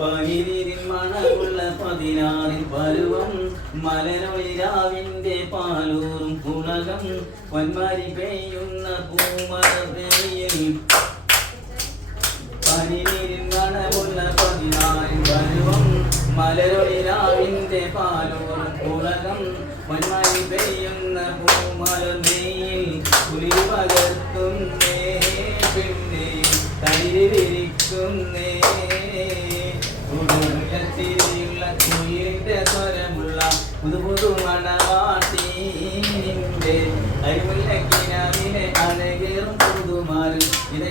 പനിനീരിൻ മണമുള്ള 16 പരുവം മലരൊളിരാവിന്റെ പാലൂറും പുളകം പൊന്മാരി പെയ്യുന്ന പൂമരയിൽ പനിനീരിൻ മണമുള്ള 16 പരുവം മലരൊളിരാവിന്റെ പാലൂറും പുളകം പൊന്മാരി പെയ്യുന്ന പൂമരയിൽ കുളി പകർത്തുന്നേ പിന്നെ തൈര് വിരിക്കുന്നേ ുള്ള കുയിലിന്റെ സ്വരമുള്ള പുതുപുതു മണവാട്ടീന്റെ അരിമുല്ലക്കിനാവിനെ അഴകേറും പുതുമാരും ഇത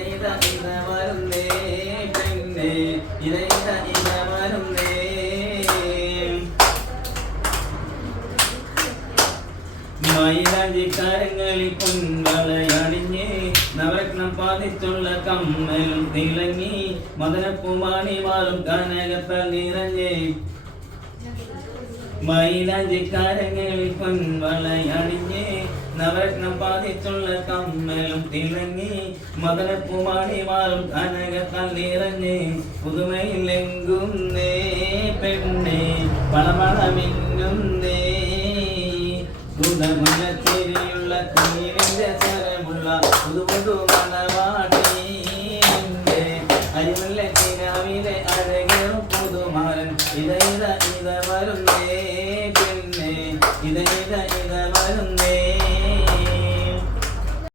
വരുന്നേ പെണ്ണേ ഇത വരുന്നേ മൈലാഞ്ചിക്കാരങ്ങളിൽ പൊൻവളയണിഞ്ഞ് നവരത്നം പാതിച്ചുള്ള കമ്മലും തിളങ്ങി മദനപ്പൂമാണി മാറും കനകത്താൽ നിറഞ്ഞ് മൈലാഞ്ചിക്കാരങ്ങളിൽ പൊൻവളയണിഞ്ഞ് നവരത്നം പാതിച്ചുള്ള കമ്മലും തിളങ്ങി മദനപ്പൂമാണി മാറും കനകത്താൽ നിറഞ്ഞ് പുതുമയിലെങ്കുന്നേ പെണ്ണേ പണമണമിന്നുന്നേ മുല്ലച്ചേരിയുള്ള കുയിലിന്റെ സ്വരമുള്ള പുതുപുതു മണവാട്ടീന്റെ അരിമുല്ലക്കിനാവിലെ അഴകേറും പുതുമാരൻ ഇത വരുന്നേ പിന്നെ ഇത വരുന്നേ